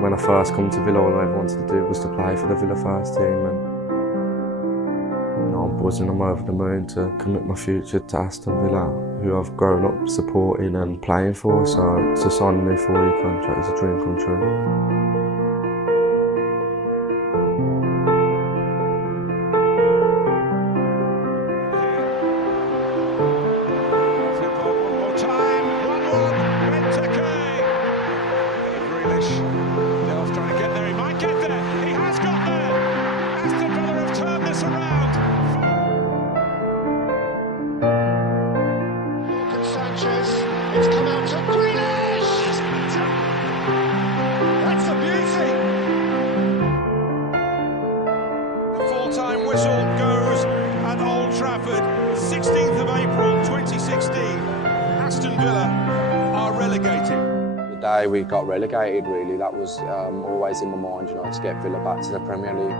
When I first come to Villa, all I wanted to do was to play for the Villa first team, and I'm buzzing, I'm over the moon to commit my future to Aston Villa, who I've grown up supporting and playing for, so to sign a new 4-year contract is a dream come true. Trying to get there, he might get there, he has got there! Aston Villa have turned this around! Sanchez, it's come out to Grealish! That's a beauty! The full-time whistle goes at Old Trafford, 16th of April 2016. Aston Villa are relegated. The day we got relegated, really, that was always in my mind, you know, to get Villa back to the Premier League.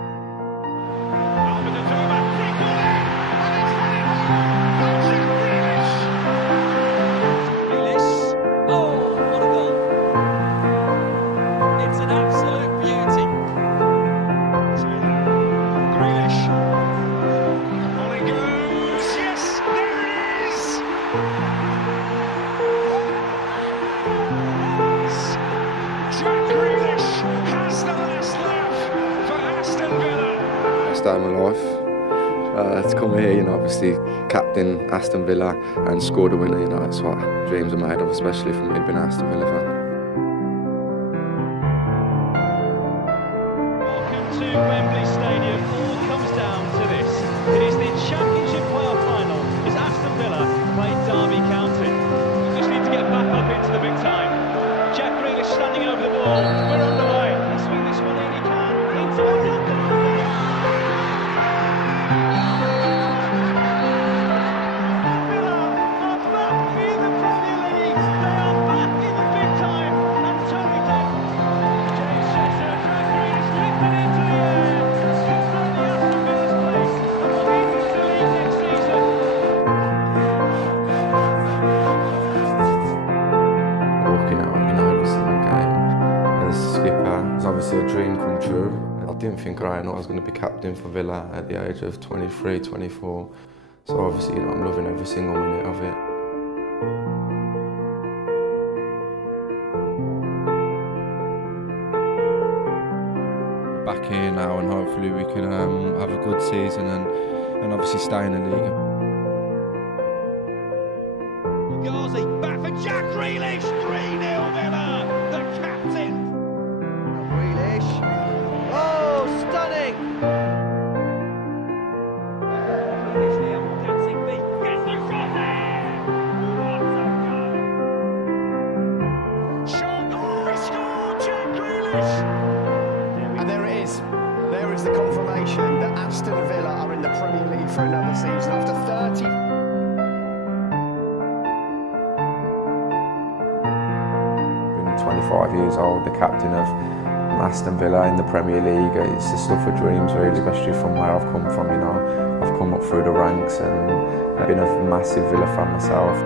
Oh, what a goal! It's an absolute beauty. Grealish. On it goes. Yes, there it is. Jack Grealish has the last laugh for Aston Villa. Best day of my life. To come here, you know, obviously captain Aston Villa and score the winner, you know, that's what dreams are made of, especially for me being an Aston Villa fan. Welcome to Wembley Stadium. All comes down to this. It is the Championship playoff final as Aston Villa play Derby County. We just need to get back up into the big time. Jack Grealish standing over the ball. We're on the way. Swing this one in, he can. Into the jungle. It's obviously a dream come true. I didn't think growing up I was going to be captain for Villa at the age of 23, 24. So obviously, you know, I'm loving every single minute of it. Back here now, and hopefully we can have a good season and obviously stay in the league. Ghazi, back for Jack Grealish, 3-0 Villa, the captain. Grealish, oh, stunning! Grealish here, dancing feet, gets the shot there! What a goal! Jongu scored, Jack Grealish! And there it is. There is the confirmation that Aston Villa are in the Premier League for another season after 30. 25 years old, the captain of Aston Villa in the Premier League. It's the stuff of dreams, really, especially from where I've come from. You know, I've come up through the ranks and I've been a massive Villa fan myself.